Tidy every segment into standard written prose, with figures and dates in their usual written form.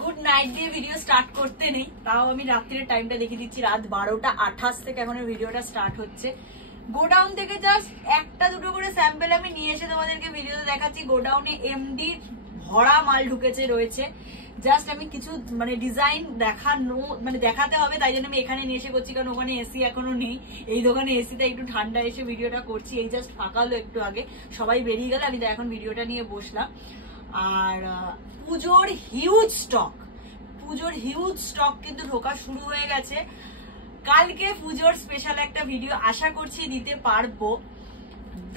Good night দিয়ে video start করতে নেই, তাও আমি রাত্রির টাইমটা দেখিয়ে দিচ্ছি। রাত 12:28 থেকে এখন ভিডিওটা স্টার্ট হচ্ছে। গোডাউন থেকে জাস্ট একটা দুটো করে স্যাম্পল আমি নিয়ে এসে তোমাদেরকে ভিডিওতে দেখাচ্ছি। গোডাউনে এমডি ভরা মাল ঢুকেছে রয়েছে। জাস্ট আমি কিছু মানে ডিজাইন দেখাতে হবে, তাই জন্য আমি এখানে নিয়ে এসে করছি, কারণ ওখানে এসি এখনো নেই। এই দোকানে এসিতে একটু ঠান্ডা এসে ভিডিওটা করছি। এই জাস্ট ফাঁকা হলো একটু আগে, সবাই বেরিয়ে গেল, আমি এখন ভিডিওটা নিয়ে বসলাম। আর পুজোর হিউজ স্টক কিন্তু ঢোকা শুরু হয়ে গেছে। কালকে পুজোর স্পেশাল একটা ভিডিও আশা করছি দিতে পারবো।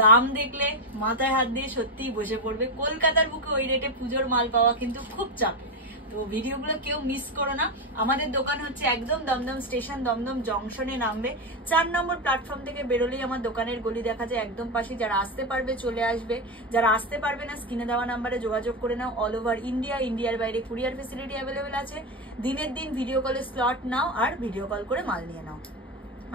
দাম দেখলে মাথায় হাত দিয়ে সত্যিই বসে পড়বে। কলকাতার বুকে ওই রেটে পুজোর মাল পাওয়া কিন্তু খুব চাপে, তো ভিডিওগুলো কেউ মিস করো না। আমাদের দোকান হচ্ছে একদম দমদম স্টেশন, দমদম জংশনে নামবে। 4 নম্বর প্ল্যাটফর্ম থেকে বেরোলেই আমার দোকানের গলি দেখা যায়, একদম পাশে। যারা আসতে পারবে চলে আসবে, যারা আসতে পারবে না স্ক্রিনে দেওয়া নাম্বারে যোগাযোগ করে নাও। অল ওভার ইন্ডিয়া, ইন্ডিয়ার বাইরে কুরিয়ার ফেসিলিটি অ্যাভেলেবেল আছে। দিনের দিন ভিডিও কলে স্লট নাও আর ভিডিও কল করে মাল নিয়ে নাও।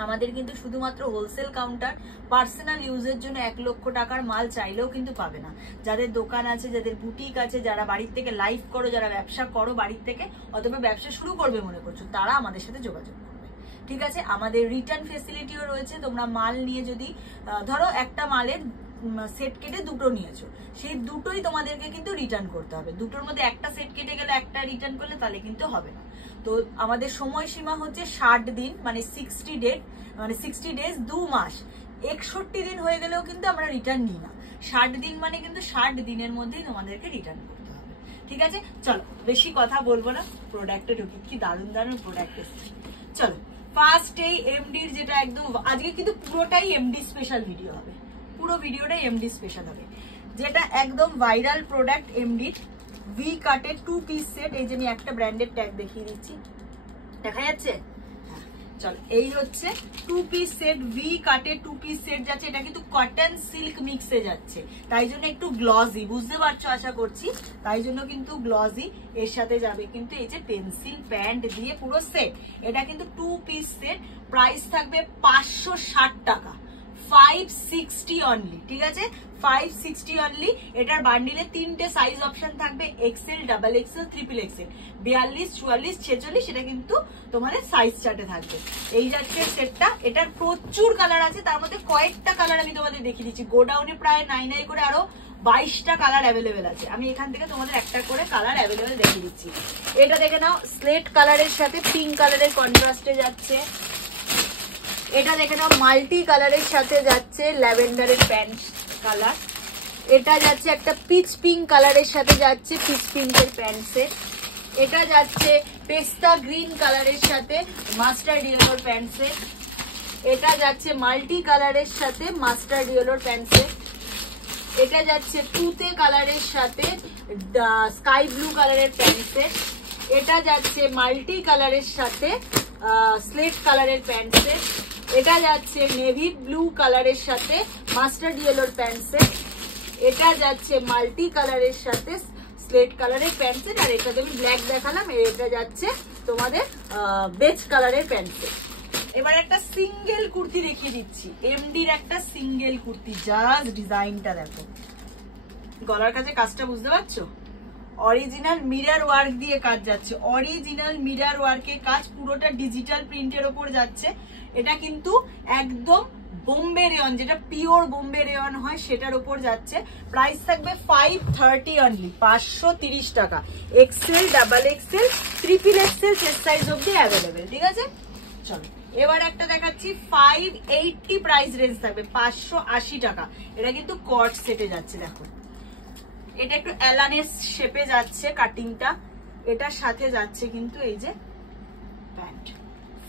আমাদের কিন্তু শুধুমাত্র হোলসেল কাউন্টার, পার্সোনাল ইউজের জন্য 1 লক্ষ টাকার মাল চাইলেও কিন্তু পাবে না। যাদের দোকান আছে, যাদের বুটিক আছে, যারা বাড়ির থেকে লাইভ করো, যারা ব্যবসা করো বাড়ির থেকে অথবা ব্যবসা শুরু করবে মনে করছো, তারা আমাদের সাথে যোগাযোগ করবে, ঠিক আছে। আমাদের রিটার্ন ফেসিলিটিও রয়েছে। তোমরা মাল নিয়ে যদি ধরো একটা মালের সেট কেটে দুটো নিয়েছো, সেই দুটোই তোমাদেরকে কিন্তু রিটার্ন করতে হবে। দুটোর মধ্যে একটা সেট কেটে গেলে একটা রিটার্ন করলে তাহলে কিন্তু হবে না। তো আমাদের সময়সীমা হচ্ছে 60 দিন, মানে 60 ডেজ, 2 মাস। 61 দিন হয়ে গেলেও কিন্তু আমরা রিটার্ন নিই না। 60 দিন মানে কিন্তু 60 দিনের মধ্যেই তোমাদেরকে রিটার্ন করতে হবে, ঠিক আছে। চলো বেশি কথা বলবো না, প্রোডাক্টে ঢুকি। কি দারুণ দারুণ প্রোডাক্ট এসেছে। চলো ফার্স্ট এই এমডির যেটা একদম আজকে কিন্তু পুরোটাই এমডি স্পেশাল ভিডিও হবে, পুরো ভিডিওটাই এমডি স্পেশাল হবে। যেটা একদম ভাইরাল প্রোডাক্ট এমডির ভি কাটের 2 পিস সেট। এই যে আমি একটা ব্র্যান্ডের ট্যাগ দেখিয়ে দিচ্ছি, দেখা যাচ্ছে? চল, এই হচ্ছে 2 পিস সেট, ভি কাটের 2 পিস সেট যাচ্ছে। এটা কিন্তু কটন সিল্ক মিক্সে যাচ্ছে, তাই জন্য একটু গ্লসি, বুঝতে পারছো আশা করছি, তাই জন্য কিন্তু গ্লসি। এর সাথে যাবে কিন্তু এই যে পেন্সিল প্যান্ট দিয়ে পুরো সেট। এটা কিন্তু 2 পিস সেট, প্রাইস থাকবে 560 টাকা, 560 অনলি, ঠিক আছে, 560 অনলি। এটার বান্ডিলে 3টে সাইজ অপশন থাকবে, XL, double XL, triple XL, 42, 44, 46। এটা কিন্তু তোমাদের সাইজ চার্টে থাকবে। এই যাচ্ছে সেটটা। এটার প্রচুর কালার আছে, তার মধ্যে কয়েকটা কালার আমি তোমাদের দেখিয়ে দিচ্ছি। গোডাউনে প্রায় 9 করে আরো 22টা কালার অ্যাভেলেবেল আছে। আমি এখান থেকে তোমাদের একটা করে কালার অ্যাভেলেবেল দেখিয়ে দিচ্ছি। এটা দেখে নাও, স্লেট কালারের সাথে পিঙ্ক কালারের কন্ট্রাস্টে যাচ্ছে। এটা দেখে নাও, মাল্টি কালারের সাথে যাচ্ছে ল্যাভেন্ডারের প্যান্ট কালার। এটা যাচ্ছে একটা পিচ পিঙ্ক কালারের সাথে যাচ্ছে পিচ পিঙ্কের প্যান্ট সেট। এটা যাচ্ছে পেস্তা গ্রিন কালারের সাথে মাস্টার্ড ইয়েলোর প্যান্ট সেট। এটা যাচ্ছে মাল্টি কালারের সাথে মাস্টার্ড ইয়েলোর প্যান্ট সেট। এটা যাচ্ছে তুতে কালারের সাথে স্কাই ব্লু কালারের প্যান্ট সেট। এটা যাচ্ছে মাল্টি কালারের সাথে স্লেট কালারের প্যান্ট সেট। এটা যাচ্ছে নেভি ব্লু কালারের সাথে মাস্টার্ড ইয়েলোর প্যান্ট সেট। এটা যাচ্ছে মাল্টি কালারের সাথে স্লেট কালারের প্যান্ট সেট। আর এটা আমি ব্ল্যাক দেখালাম, এটা যাচ্ছে তোমাদের বেজ কালারের প্যান্ট সেট। এবার একটা সিঙ্গেল কুর্তি দেখিয়ে দিচ্ছি, এমডির একটা সিঙ্গেল কুর্তি। জাস্ট ডিজাইনটা দেখো, গলার কাছে কাজটা বুঝতে পারছো? অরিজিনাল মিরর ওয়ার্ক দিয়ে কাজ যাচ্ছে, অরিজিনাল মিরর ওয়ার্কের কাজ, পুরোটা ডিজিটাল প্রিন্টের ওপর যাচ্ছে। এটা কিন্তু একদম বোম্বে রেয়ন, যেটা পিওর বোম্বে রেয়ন হয় সেটার উপর যাচ্ছে। প্রাইস থাকবে 530 অনলি, 530 টাকা। XL, double XL, triple XL chest size অব্দি অ্যাভেলেবেল, ঠিক আছে। চলো এবার একটা দেখাচ্ছি, 580 প্রাইস রেঞ্জ থাকবে, 580 টাকা। এটা কিন্তু কট সেটে যাচ্ছে, দেখো এটা একটু অ্যালানের শেপে যাচ্ছে কাটিংটা। এটার সাথে যাচ্ছে কিন্তু এই যে প্যান্ট,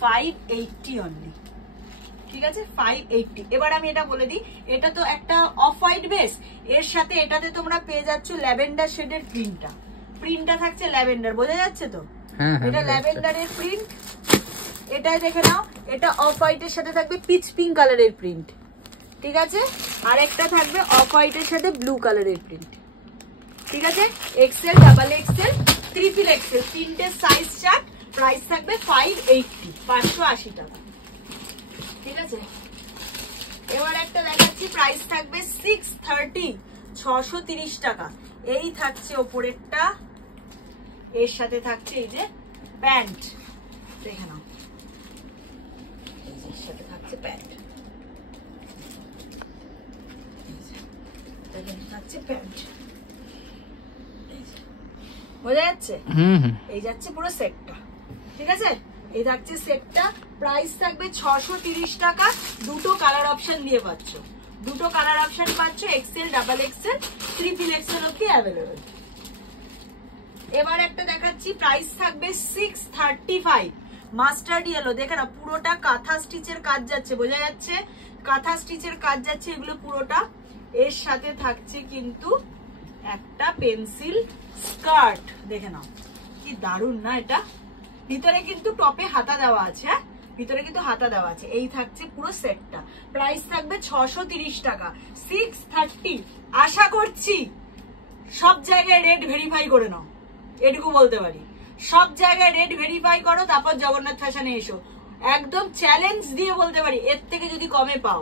580 অনলি, ঠিক আছে, 580। এবার আমি এটা বলে দিই, এটা তো একটা অফ হোয়াইট বেস, এর সাথে এটাতে তোমরা পেয়ে যাচ্ছ ল্যাভেন্ডার শেডের প্রিন্টটা থাকছে ল্যাভেন্ডার, বোঝা যাচ্ছে তো? এটা ল্যাভেন্ডারের প্রিন্ট। এটাই দেখে নাও, এটা অফ হোয়াইটের সাথে থাকবে পিচ পিঙ্ক কালারের প্রিন্ট, ঠিক আছে। আর একটা থাকবে অফ হোয়াইটের সাথে ব্লু কালারের প্রিন্ট, ঠিক আছে। XL, double XL, triple XL, 3টে সাইজ চার্ট। প্রাইস থাকবে 580, 580 টাকা, ঠিক আছে। এবার একটা দেখাচ্ছি, প্রাইস থাকবে 630, 630 টাকা। এই থাকছে ওপরেরটা, এর সাথে থাকছে এই যে প্যান্ট, দেখে নাও, এর সাথে থাকছে প্যান্ট, থাকছে প্যান্ট, বোঝা যাচ্ছে? এই যাচ্ছে পুরো সেটটা, ঠিক আছে? এই থাকছে সেটটা, প্রাইস থাকবে 630 টাকা। দুটো কালার অপশন দিয়ে পাচ্ছ, দুটো কালার অপশন পাচ্ছ, XL, double XL, triple XL অব্দি অ্যাভেলেবেল। এবার একটা দেখাচ্ছি, প্রাইস থাকবে 635, মাস্টার্ড ইয়েলো, দেখে না পুরোটা কাঁথা স্টিচের কাজ যাচ্ছে, বোঝা যাচ্ছে? কাঁথা স্টিচের কাজ যাচ্ছে এগুলো পুরোটা। এর সাথে থাকছে কিন্তু একটা পেন্সিল স্কার্ট, দেখে নাও কি দারুন না এটা। ভিতরে কিন্তু টপে হাতা দেওয়া আছে, হ্যাঁ ভিতরে কিন্তু হাতা দেওয়া আছে। এই থাকছে পুরো সেটটা, প্রাইস থাকবে 630 টাকা, 630। আশা করছি সব জায়গায় রেট ভেরিফাই করে নাও, এটুকু বলতে পারি। সব জায়গায় রেট ভেরিফাই করো, তারপর জগন্নাথ ফ্যাশনে এসো। একদম চ্যালেঞ্জ দিয়ে বলতে পারি, এর থেকে যদি কমে পাও।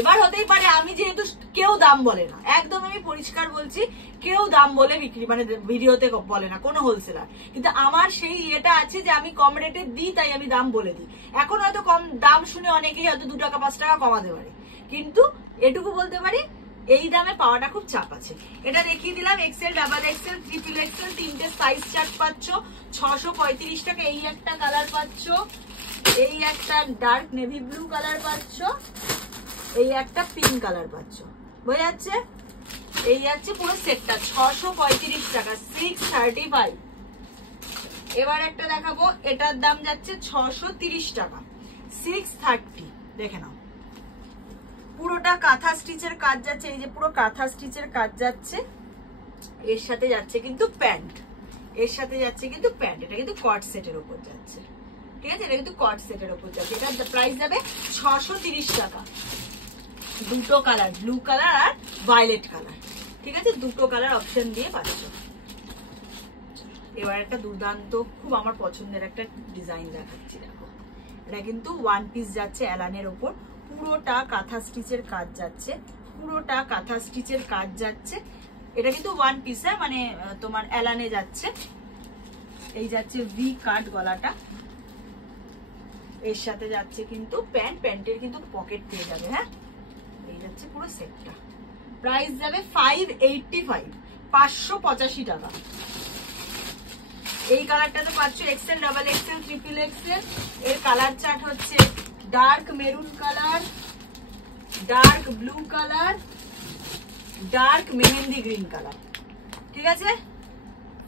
এবার হতেই পারে আমি যেহেতু কেউ দাম বলে না, একদম আমি পরিষ্কার বলছি, কেউ দাম বলে বিক্রি মানে ভিডিওতে বলে না কোনো হোলসেলার, কিন্তু আমার সেই ইয়েটা আছে যে আমি কম রেটে দিই, তাই আমি দাম বলে দিই। এখন হয়তো কম দাম শুনে অনেকেই হয়তো 2 টাকা 5 টাকা কমাতে পারে, কিন্তু এটুকু বলতে পারি এই দামে পাওয়াটা খুব চাপ আছে। এটা দেখিয়ে দিলাম, XL, double XL, triple XL, 3টে সাইজ চার্ট পাচ্ছ, 635 টাকা। এই একটা কালার পাচ্ছ, এই একটা ডার্ক নেভি ব্লু কালার পাচ্ছ, এই একটা পিঙ্ক কালার পাচ্ছ, বোঝা যাচ্ছে? এই যাচ্ছে পুরো সেটটা 635 টাকা, 635। এবার একটা দেখাবো, এটার দাম যাচ্ছে 630 টাকা, 630। দেখে নাও পুরোটা কাঁথা স্টিচের কাজ যাচ্ছে, এই যে পুরো কাঁথা স্টিচের কাজ যাচ্ছে। এর সাথে যাচ্ছে কিন্তু প্যান্ট, এর সাথে যাচ্ছে কিন্তু প্যান্ট, এটা কিন্তু কট সেটের উপর যাচ্ছে, ঠিক আছে? এটা কিন্তু কট সেটের উপর যাচ্ছে। এটার প্রাইস যাবে 630 টাকা। দুটো কালার, ব্লু কালার আর ভায়োলেট কালার, ঠিক আছে? দুটো কালার অপশন দিয়ে পাচ্ছ। এবার একটা দুর্দান্ত খুব আমার পছন্দের একটা ডিজাইন দেখাচ্ছি, দেখো এটা কিন্তু ওয়ান পিস যাচ্ছে অ্যালানের ওপর, পুরোটা কাঁথা স্টিচের কাজ যাচ্ছে, পুরোটা কাঁথা স্টিচের কাজ যাচ্ছে। এটা কিন্তু ওয়ান পিস, মানে তোমার অ্যালানে যাচ্ছে। এই যাচ্ছে ভি কাট গলাটা, এর সাথে যাচ্ছে কিন্তু প্যান্ট, প্যান্টের কিন্তু পকেট পেয়ে যাবে, হ্যাঁ এই যাচ্ছে পুরো সেটটা। প্রাইস যাবে 585, 585 টাকা। এই কালারটাতে পাচ্ছ XL, double XL, triple XL. এর কালার চার্ট হচ্ছে dark maroon colour, dark blue colour, dark mehendi green colour, ঠিক আছে?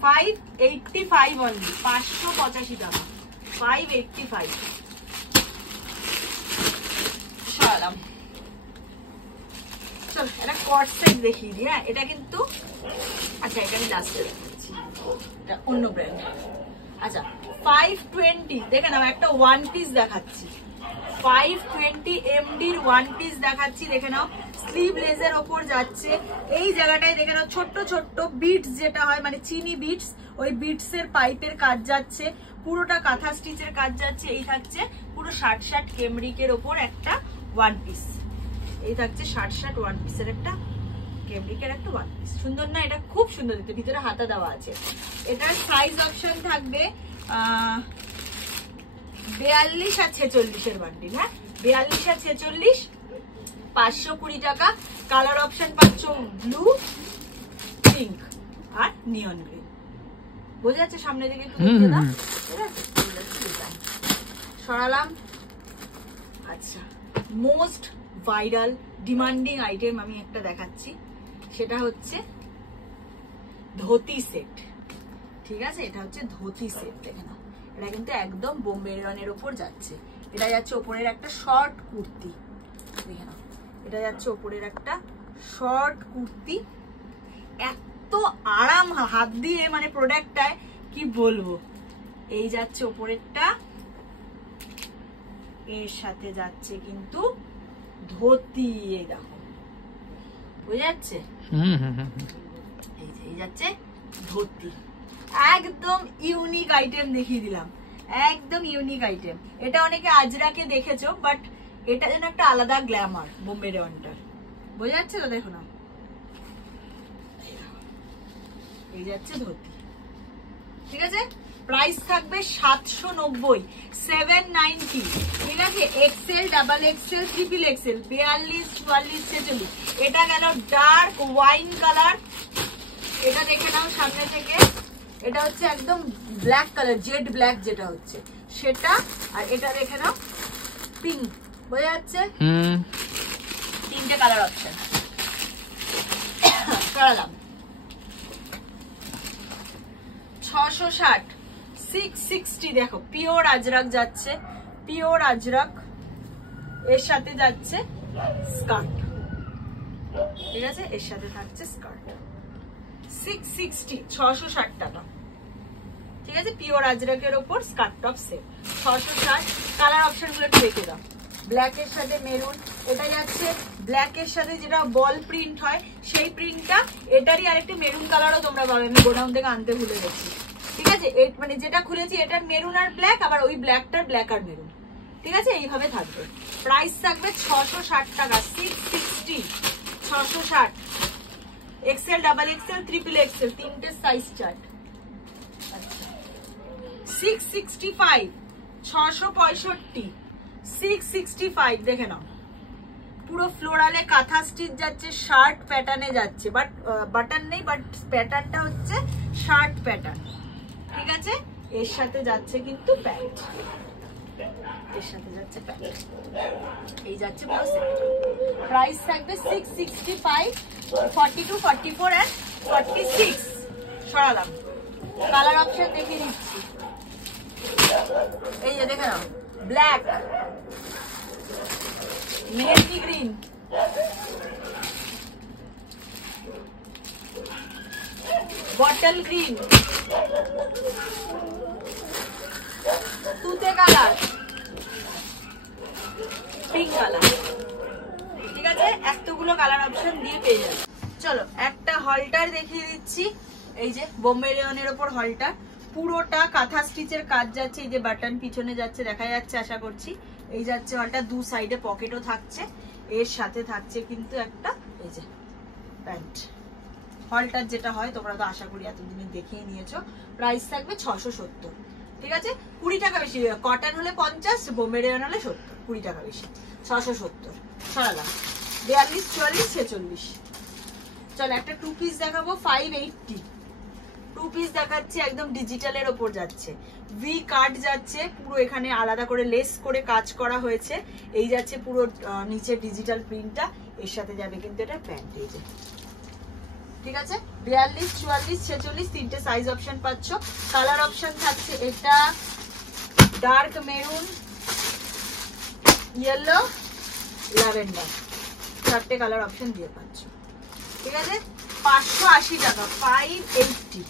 585 অনলি, 585 টাকা, 585। সরালাম, চল একটা কট সেট দেখিয়ে দিই। হ্যাঁ এটা কিন্তু, আচ্ছা এটা আমি লাস্টে দেখাচ্ছি, এটা অন্য ব্র্যান্ড। আচ্ছা 520, দেখে নাও একটা ওয়ান পিস দেখাচ্ছি, 520 এমডির ওয়ান পিস দেখাচ্ছি, দেখে নাও স্লিভলেসের ওপর যাচ্ছে। এই জায়গাটায় দেখে নাও ছোট্ট ছোট্ট বিটস যেটা হয় মানে চিনি বিটস, ওই বিটস এর পাইপের কাজ যাচ্ছে, পুরোটা কাঁথা স্টিচের কাজ যাচ্ছে। এই থাকছে পুরো শার্ট শার্ট কেমরিকের ওপর একটা ওয়ান পিস, এই থাকছে শার্ট শার্ট ওয়ান পিসের একটা কেমরিকের একটা ওয়ান পিস। সুন্দর না? এটা খুব সুন্দর দিতে, ভিতরে হাতা দেওয়া আছে। এটার সাইজ অপশন থাকবে 42 আর 46 এর বান্ডিল, হ্যাঁ 42 আর 46, 520 টাকা। কালার অপশন পাচ্ছ ব্লু, পিঙ্ক আর নিয়ন গ্রিন, বোঝা যাচ্ছে? সামনে দিকে একটু দেখতে দাও, সরালাম। আচ্ছা মোস্ট ভাইরাল ডিমান্ডিং আইটেম আমি একটা দেখাচ্ছি, সেটা হচ্ছে ধুতি সেট, ঠিক আছে? এটা হচ্ছে ধুতি সেট, দেখে নাও এটা কিন্তু একদম বোম্বে রেয়নের ওপর যাচ্ছে। এটা যাচ্ছে ওপরের একটা শর্ট কুর্তি, দেখে নাও এটা যাচ্ছে ওপরের একটা শর্ট কুর্তি। এত আরাম হাত দিয়ে মানে প্রোডাক্টটায় কি বলবো। এই যাচ্ছে ওপরেরটা, এর সাথে যাচ্ছে কিন্তু ধুতি, এই দেখো বুঝা যাচ্ছে? এই যাচ্ছে ধুতি, একদম ইউনিক আইটেম দেখিয়ে দিলাম, একদম ইউনিক আইটেম। এটা অনেকে আজরাকে দেখেছো, বাট এটা যেন একটা আলাদা গ্ল্যামার বোম্বে রেয়নটার, বোঝা যাচ্ছে তো? দেখো না এই যাচ্ছে ধুতি, ঠিক আছে, প্রাইস থাকবে 790, 790, ঠিক আছে। XL, double XL, triple XL, 42, 44, 46। এটা গেল ডার্ক ওয়াইন কালার, এটা দেখে নাও সামনে থেকে। এটা হচ্ছে একদম ব্ল্যাক কালার, জেড ব্ল্যাক যেটা হচ্ছে সেটা। আর এটা দেখে নাও পিঙ্ক, বোঝা যাচ্ছে? তিনটে কালার অপশন করালাম। 660, 660, দেখো পিওর আজরাক যাচ্ছে, পিওর আজরাক, এর সাথে যাচ্ছে স্কার্ট, ঠিক আছে, এর সাথে থাকছে স্কার্ট। 660, 660 টাকা, ঠিক আছে। পিওর আজরাকের ওপর skirt top set 660। Colour option গুলো একটু দেখে দাও। ব্ল্যাক এর সাথে মেরুন, এটা যাচ্ছে ব্ল্যাক এর সাথে যেটা বল প্রিন্ট হয় সেই প্রিন্টটা, এটারই আরেকটা মেরুন কালারও তোমরা পাবে, আমি গোডাউন থেকে আনতে ভুলে গেছি, ঠিক আছে। মানে যেটা খুলেছি এটার মেরুন আর ব্ল্যাক, আবার ওই ব্ল্যাকটার ব্ল্যাক আর মেরুন, ঠিক আছে, এইভাবে থাকবে। প্রাইস থাকবে 660 টাকা, 660, 660। XL, double XL, triple XL, তিনটে সাইজ চার্ট। 665, 665, 665, দেখে নাও পুরো ফ্লোরালে কাঁথা স্টিচ যাচ্ছে, শার্ট প্যাটার্নে যাচ্ছে, বাট বাটন নেই, বাট প্যাটার্নটা হচ্ছে শার্ট প্যাটার্ন, ঠিক আছে। এর সাথে যাচ্ছে কিন্তু প্যান্ট, এর সাথে যাচ্ছে প্যান্ট, এই যাচ্ছে পুরো সেট। প্রাইস থাকবে 665, 42, 44 and 46। সরালাম। কালার অপশন দেখিয়ে দিচ্ছি, এই যে দেখে নাও, black, mehendi green, bottle green, তুতে কালার, পিঙ্ক কালার, ঠিক আছে। এতগুলো কালার অপশন দিয়ে পেয়ে যাবে। চলো একটা হলটার দেখিয়ে দিচ্ছি, এই যে বোম্বে রেয়নের ওপর হলটার, পুরোটা কাঁথা স্টিচের কাজ যাচ্ছে, এই যে বাটন পিছনে যাচ্ছে, দেখা যাচ্ছে আশা করছি, এই যাচ্ছে হলটা, দু সাইডে পকেটও থাকছে, এর সাথে থাকছে কিন্তু একটা এই যে প্যান্ট। হলটার যেটা হয় তোমরা তো আশা করি এতদিনে দেখিয়ে নিয়েছো। প্রাইস থাকবে 670, ঠিক আছে, 20 টাকা বেশি। কটন হলে 50, বোম্বে রেয়ন হলে 70, 20 টাকা বেশি, 670। সরালাম। 42, 44, 46। চলো একটা 2 পিস দেখাবো, 580, 2 পিস দেখাচ্ছি, একদম ডিজিটালের ওপর যাচ্ছে, ভি কাট যাচ্ছে, পুরো এখানে আলাদা করে লেস করে কাজ করা হয়েছে, এই যাচ্ছে পুরো নিচে ডিজিটাল প্রিন্টটা, এর সাথে যাবে কিন্তু এটা প্যান্ট, এই যে, ঠিক আছে। 42, 44, 46, তিনটে সাইজ অপশন পাচ্ছ। কালার অপশন থাকছে এটা ডার্ক মেরুন, ইয়েলো, ল্যাভেন্ডার, চারটে কালার অপশন দিয়ে পাচ্ছ, ঠিক আছে। 580 টাকা, 580।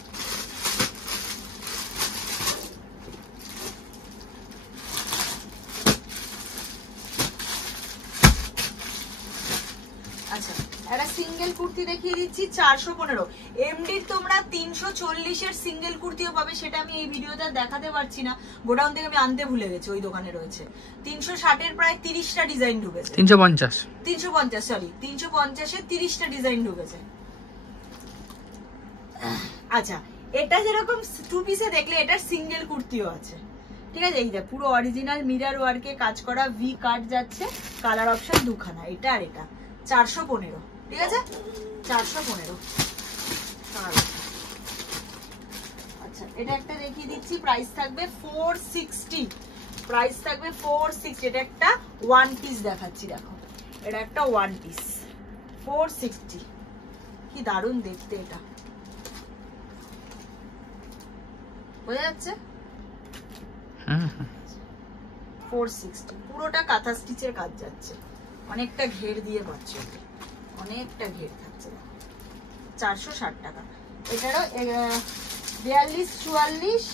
আচ্ছা একটা সিঙ্গেল কুর্তি দেখিয়ে দিচ্ছি, 415। এমডি তোমরা 340 এর সিঙ্গেল কুর্তিও পাবে, সেটা আমি এই ভিডিওতে দেখাতে পারছি না, গোডাউন থেকে আমি আনতে ভুলে গেছি, ওই দোকানে রয়েছে। 360 এর প্রায় 30টা ডিজাইন ঢুকেছে, 350 সরি 350 এর 30টা ডিজাইন ঢুকেছে। আচ্ছা এটা যেরকম 2 পিসে দেখলে এটার সিঙ্গেল কুর্তিও আছে, ঠিক আছে। এই যে পুরো অরিজিনাল মিরর ওয়ার্কে কাজ করা, ভি কাট যাচ্ছে, কালার অপশন দুখানা, এটা আর এটা। 415, ঠিক আছে, 415। আচ্ছা এটা একটা দেখিয়ে দিচ্ছি, প্রাইস থাকবে 460, প্রাইস থাকবে 460। এটা একটা 1 পিস দেখাচ্ছি, দেখো এটা একটা 1 পিস, 460। কি দারুণ দেখতে, এটা বোঝা যাচ্ছে, 460, পুরোটা কাঁথা স্টিচের কাজ যাচ্ছে, অনেকটা ঘের দিয়ে পাচ্ছ, অনেকটা ঘের থাকছে, 460 টাকা। এটারও 42, 44,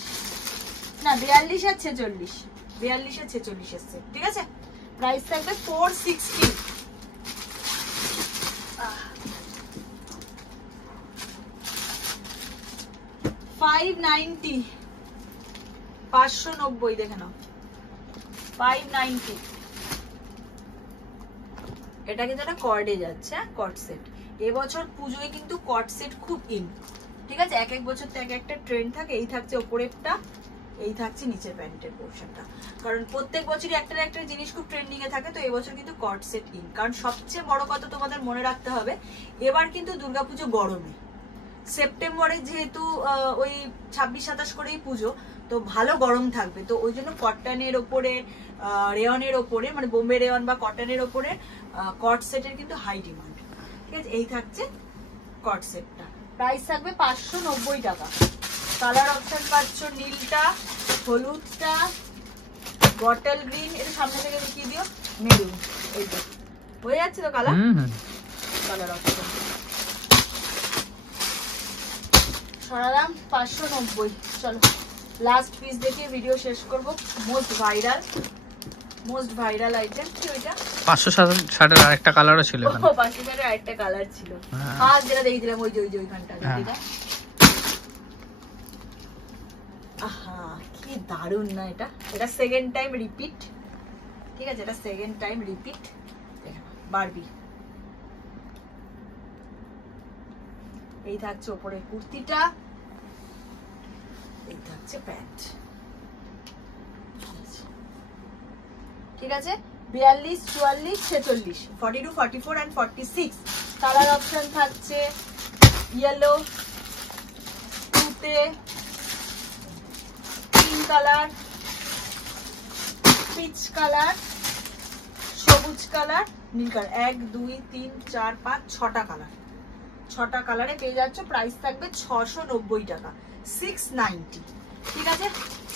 না 42 আর 46, 42 আর 46 এসছে, ঠিক আছে। প্রাইস থাকবে 460। $590, 590, দেখে নাও, 590। এটা কিন্তু একটা কর্ডে যাচ্ছে, কর্ড সেট। এবছর পুজোয় কিন্তু কর্ড সেট খুব ইন, ঠিক আছে, এক এক বছর তো এক একটা ট্রেন্ড থাকে। এই থাকছে ওপরেরটা, এই থাকছে নিচের প্যান্টের পোর্শনটা, কারণ প্রত্যেক বছরই একটা একটা জিনিস খুব ট্রেন্ডিং এ থাকে। তো এবছর কিন্তু কট সেট ইন, কারণ সবচেয়ে বড় কথা তোমাদের মনে রাখতে হবে, এবার কিন্তু দুর্গাপুজো গরমে, সেপ্টেম্বরে যেহেতু ওই 26-27 করেই পুজো, তো ভালো গরম থাকবে। তো ওই জন্য কটনের ওপরে, রেয়নের ওপরে, মানে বোম্বে রেয়ন বা কটনের ওপরে কট সেটের কিন্তু হাই ডিমান্ড। ঠিক আছে, এই থাকছে কট সেটটা, প্রাইস থাকবে 590 টাকা। কালার অপশন পাচ্ছ নীলটা, হলুদটা, বটল গ্রিন, এটা সামনে থেকে দেখিয়ে দিও, মেরুন। এই তো হয়ে যাচ্ছে তো কালার, কালার অপশন। সরালাম 590। চলো লাস্ট পিস দেখিয়ে ভিডিও শেষ করবো। মোস্ট ভাইরাল আইটেম কি ওইটা? 560 এর আরেকটা কালারও ছিল। 560 এর আরেকটা কালার ছিল, হ্যাঁ যেটা দেখিয়ে দিলাম, ওই যে ওইখানটা। আহা কি দারুন না এটা, এটা সেকেন্ড টাইম রিপিট। ঠিক আছে, এটা সেকেন্ড টাইম রিপিট। বারবি, এই থাকছে ওপরে কুর্তিটা, এই থাকছে প্যান্ট। ঠিক আছে, 42, 44, 46, 42, 44 and 46। কালার অপশন থাকছে ইয়েলো, তুতে, পিঙ্ক কালার, পিচ কালার, সবুজ কালার, নীল কালার। 1 2 3 4 5 6টা কালার, 6টা কালারে পেয়ে যাচ্ছ। প্রাইস থাকবে 690 টাকা, 690। ঠিক আছে,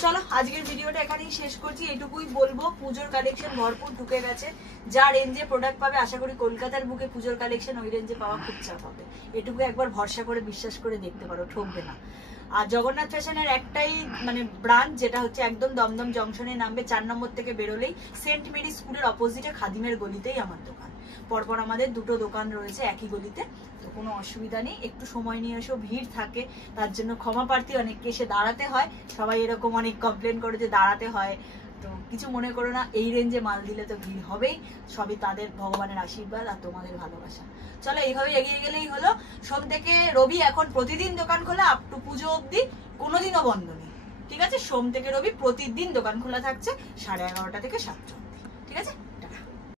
চলো আজকের ভিডিওটা এখানেই শেষ করছি। এটুকুই বলবো, পুজোর কালেকশন ভরপুর ঢুকে গেছে। যা রেঞ্জে প্রোডাক্ট পাবে, আশা করি কলকাতার বুকে পুজোর কালেকশন ওই রেঞ্জে পাওয়া খুব চাপ হবে। এটুকু একবার ভরসা করে বিশ্বাস করে দেখতে পারো, ঠকবে না। আর জগন্নাথ ফ্যাশনের একটাই মানে ব্রাঞ্চ, যেটা হচ্ছে একদম দমদম জংশনে নামবে, 4 নম্বর থেকে বেরোলেই সেন্ট মেরি স্কুলের অপোজিটে খাদিমের গলিতেই আমার দোকান। পরপর আমাদের দুটো দোকান রয়েছে একই গলিতে, তো কোনো অসুবিধা নেই। একটু সময় নিয়ে এসো, ভিড় থাকে, তার জন্য ক্ষমা প্রার্থী। অনেককে এসে দাঁড়াতে হয়, সবাই এরকম অনেক কমপ্লেন করে যে দাঁড়াতে হয়, তো কিছু মনে করো না। এই রেঞ্জে মাল দিলে তো ভিড় হবেই, সবই তাদের ভগবানের আশীর্বাদ আর তোমাদের ভালোবাসা। চলো এইভাবে এগিয়ে গেলেই হলো। সোম থেকে রবি এখন প্রতিদিন দোকান খোলা, আপ টু পুজো অবধি, কোনোদিনও বন্ধ নেই। ঠিক আছে, সোম থেকে রবি প্রতিদিন দোকান খোলা থাকছে 11:30 থেকে 7টা অবধি। ঠিক আছে।